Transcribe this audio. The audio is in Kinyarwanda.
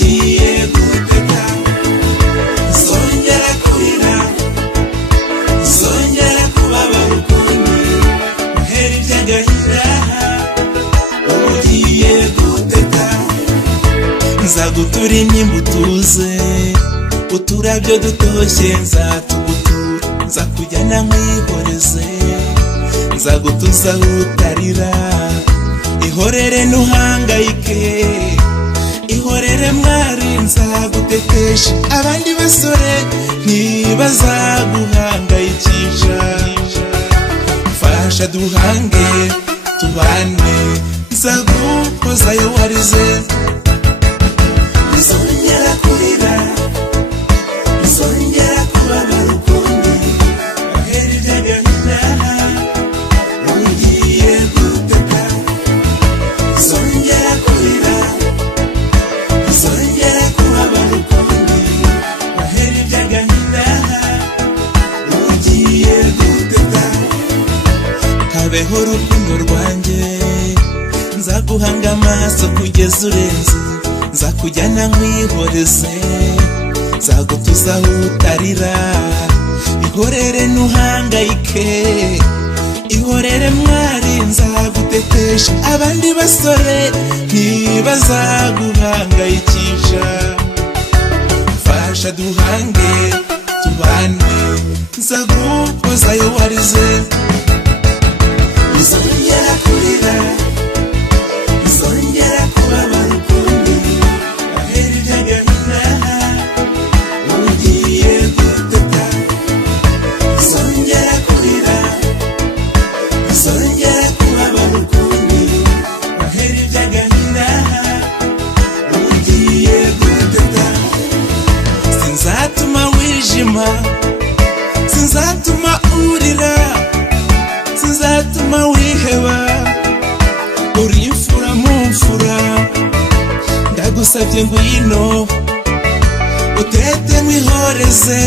ugiye guteka zongera kurira zongera kubabara ukundi uhera iby'agahinda ugiye guteka nzagutura inyimbu utuze uturabyo dutoshye nzatugutura nzakujyana nkwihoreze nzagutuza utarira ihorere ntuhangayike ihorere mwari nzagutetesha abandi basore ntibazaguhangayikisha fasha duhange tubane nzaguhozayo warize bizongera kurira bizongera kubabara ukundi ahera iby'agahinda ugiye guteka bizongera kurira bizongera kubabara ukundi ahera iby'agahinda ugiye guteka kabeho urukundo rwanjye nzaguhanga amaso kugeza urenze nzakujyana nkwihoreze nzagutuza utarira ihorere ntuhangayike ihorere mwari nzagutetesha abandi basore ntibazaguhangayikisha fasha duhange tubane nzaguhozayo warize bizongera kurira bizongera kubabara ukundi ahera iby'agahinda ugiye guteka bizongera kurira bizongera kubabara ukundi ahera iby'agahinda ugiye guteka sinzatuma wijima sinzatuma urira sinzatuma wiheba uri imfura mu mfura ndagusabye ngwino utete mwihoreze